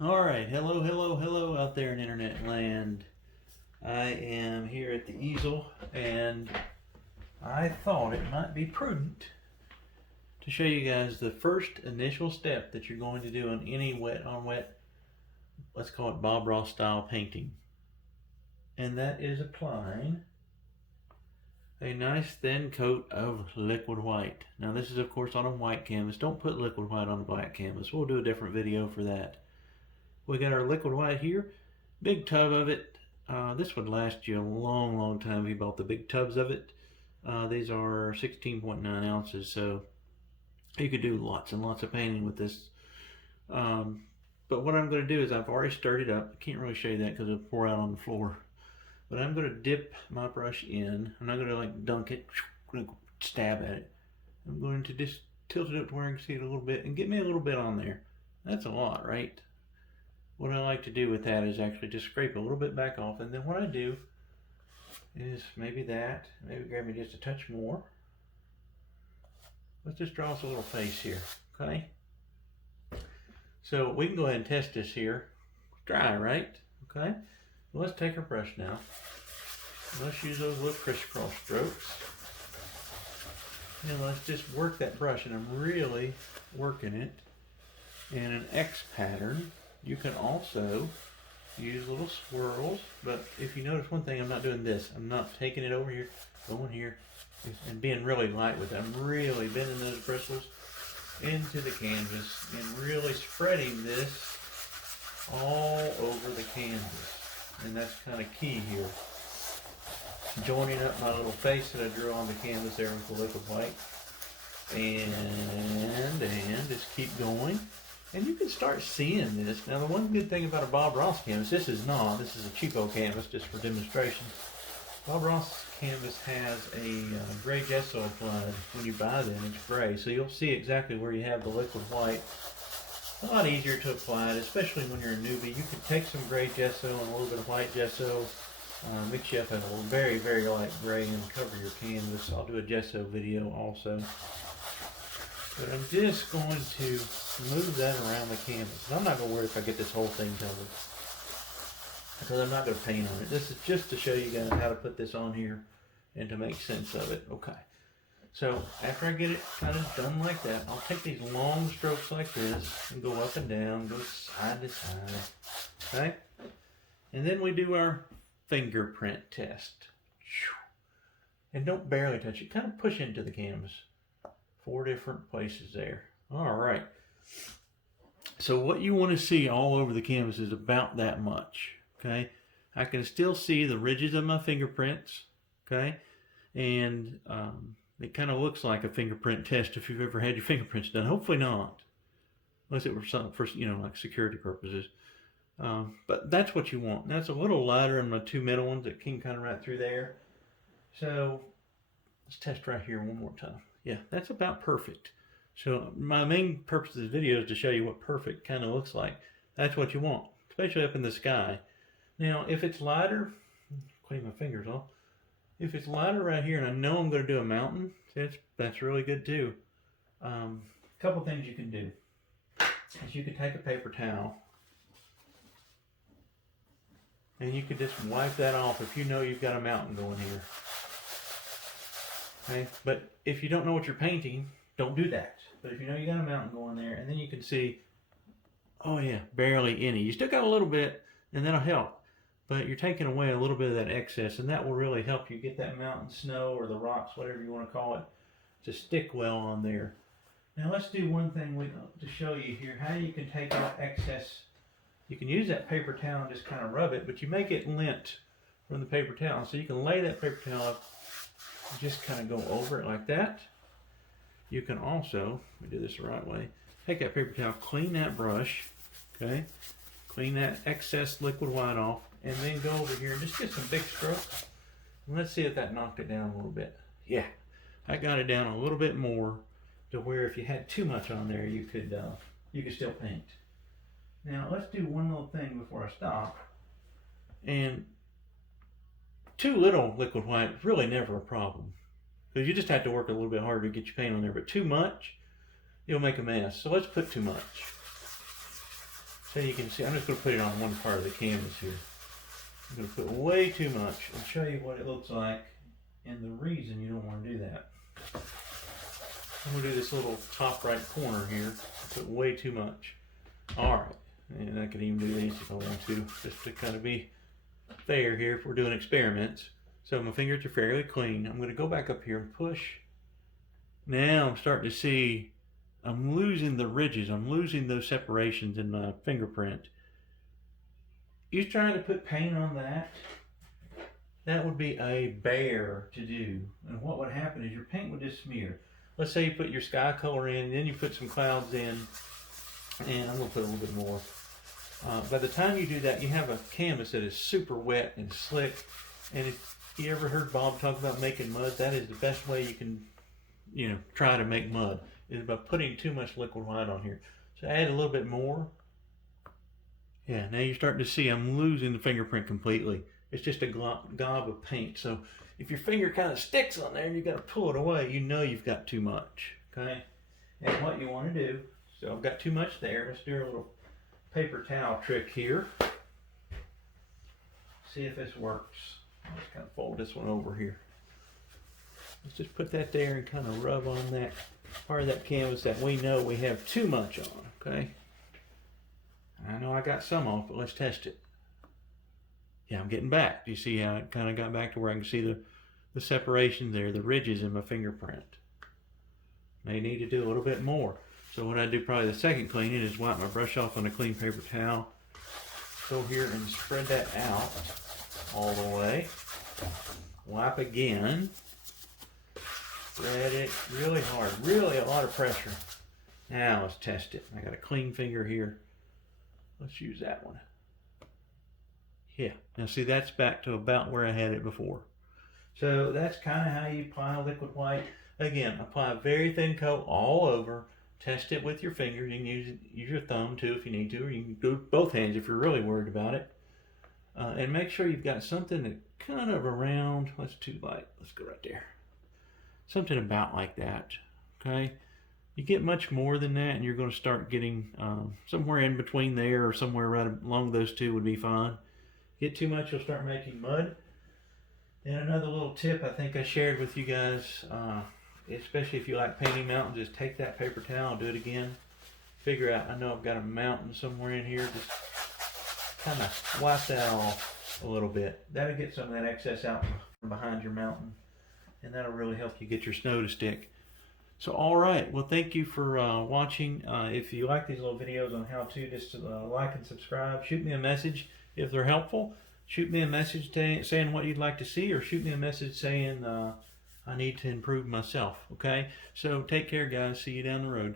Alright, hello out there in internet land. I am here at the easel and I thought it might be prudent to show you guys the first initial step that you're going to do on any wet on wet, let's call it Bob Ross style painting. And that is applying a nice thin coat of liquid white. Now this is of course on a white canvas. Don't put liquid white on a black canvas. We'll do a different video for that. We got our liquid white here, big tub of it. This would last you a long time if you bought the big tubs of it. These are 16.9 ounces, so you could do lots and lots of painting with this. But what I'm going to do is I've already stirred it up. I can't really show you that because it'll pour out on the floor. But I'm going to dip my brush in. I'm not going to like dunk it, I'm going to stab at it. I'm going to just tilt it up to where I can see it a little bit and get me a little bit on there. That's a lot, right? What I like to do with that is actually just scrape a little bit back off, and then what I do is maybe grab me just a touch more. Let's just draw us a little face here, okay? So we can go ahead and test this here. Dry, right? Okay? Well, let's take our brush now. Let's use those little crisscross strokes. And let's just work that brush, and I'm really working it in an X pattern. You can also use little swirls, but if you notice one thing, I'm not doing this. I'm not taking it over here, going here, and being really light with it. I'm really bending those bristles into the canvas and really spreading this all over the canvas. And that's kind of key here. Joining up my little face that I drew on the canvas there with the liquid white. And just keep going. And you can start seeing this. Now the one good thing about a Bob Ross canvas, this is a cheapo canvas just for demonstration. Bob Ross canvas has a gray gesso applied when you buy them. It's gray, so you'll see exactly where you have the liquid white. A lot easier to apply it, especially when you're a newbie. You can take some gray gesso and a little bit of white gesso, mix you up in a very light gray and cover your canvas. I'll do a gesso video also. But I'm just going to move that around the canvas. And I'm not going to worry if I get this whole thing covered, because I'm not going to paint on it. This is just to show you guys how to put this on here and to make sense of it. Okay. So after I get it kind of done like that, I'll take these long strokes like this and go up and down, go side to side. Okay? And then we do our fingerprint test. And don't barely touch it. Kind of push into the canvas. 4 different places there. All right. So what you want to see all over the canvas is about that much. Okay. I can still see the ridges of my fingerprints. Okay. And it kind of looks like a fingerprint test if you've ever had your fingerprints done. Hopefully not. Unless it were something for, like security purposes. But that's what you want. That's a little lighter than my 2 middle ones that came kind of right through there. So let's test right here one more time. Yeah, that's about perfect. So my main purpose of this video is to show you what perfect kind of looks like. That's what you want, especially up in the sky. Now, if it's lighter, clean my fingers off. If it's lighter right here, and I know I'm going to do a mountain, that's really good too. A couple things you can do is you can take a paper towel and you can just wipe that off if you know you've got a mountain going here. Okay, but if you don't know what you're painting, don't do that. But if you know you got a mountain going there, and then you can see, oh yeah, barely any. You still got a little bit, and that'll help. But you're taking away a little bit of that excess, and that will really help you get that mountain snow or the rocks, whatever you want to call it, to stick well on there. Now let's do one thing to show you here, how you can take out excess. You can use that paper towel and just kind of rub it, but you make it lint from the paper towel. So you can lay that paper towel up, just kind of go over it like that. You can also, let me do this the right way, take that paper towel, clean that brush, okay? Clean that excess liquid white off, and then go over here and just get some big strokes. And let's see if that knocked it down a little bit. Yeah, I got it down a little bit more to where if you had too much on there, you could still paint. Now let's do one little thing before I stop. And too little liquid white is really never a problem, because you just have to work a little bit harder to get your paint on there. But too much, you'll make a mess. So let's put too much. So you can see, I'm just going to put it on one part of the canvas here. I'm going to put way too much and show you what it looks like and the reason you don't want to do that. I'm going to do this little top right corner here. Put way too much. Alright, and I could even do these if I want to, just to kind of be fair here if we're doing experiments. So my fingers are fairly clean. I'm going to go back up here and push. Now I'm starting to see I'm losing the ridges. I'm losing those separations in my fingerprint. You trying to put paint on that, that would be a bear to do. And what would happen is your paint would just smear. Let's say you put your sky color in, and then you put some clouds in, and I'm going to put a little bit more. By the time you do that, you have a canvas that is super wet and slick. And if you ever heard Bob talk about making mud, that is the best way you can, try to make mud, is by putting too much liquid white on here. So add a little bit more. Yeah, now you're starting to see I'm losing the fingerprint completely. It's just a gob of paint. So if your finger kind of sticks on there and you got to pull it away, you know you've got too much, okay? And what you want to do, so I've got too much there. Let's do a little paper towel trick here. See if this works. Let's kind of fold this one over here. Let's just put that there and kind of rub on that part of that canvas that we know we have too much on, okay? I know I got some off, but let's test it. Yeah, I'm getting back. Do you see how it kind of got back to where I can see the separation there, the ridges in my fingerprint? May need to do a little bit more. So what I do probably the second cleaning is wipe my brush off on a clean paper towel. Go here and spread that out all the way. Wipe again. Spread it really hard, really a lot of pressure. Now let's test it. I got a clean finger here. Let's use that one. Yeah, now see, that's back to about where I had it before. So that's kind of how you apply liquid white. Again, apply a very thin coat all over. Test it with your fingers. You can use your thumb too if you need to, or you can do both hands if you're really worried about it. And make sure you've got something that kind of around, let's go right there. Something about like that, okay? You get much more than that and you're going to start getting somewhere in between there, or somewhere right along those two would be fine. Get too much, you'll start making mud. And another little tip I think I shared with you guys, especially if you like painting mountains, is take that paper towel and do it again. Figure out, I know I've got a mountain somewhere in here, just kind of wipe that off a little bit. That'll get some of that excess out from behind your mountain, and that'll really help you get your snow to stick. So alright, well thank you for watching. If you like these little videos on how to, just like and subscribe. Shoot me a message if they're helpful. Shoot me a message saying what you'd like to see, or shoot me a message saying I need to improve myself. Okay, so take care guys, see you down the road.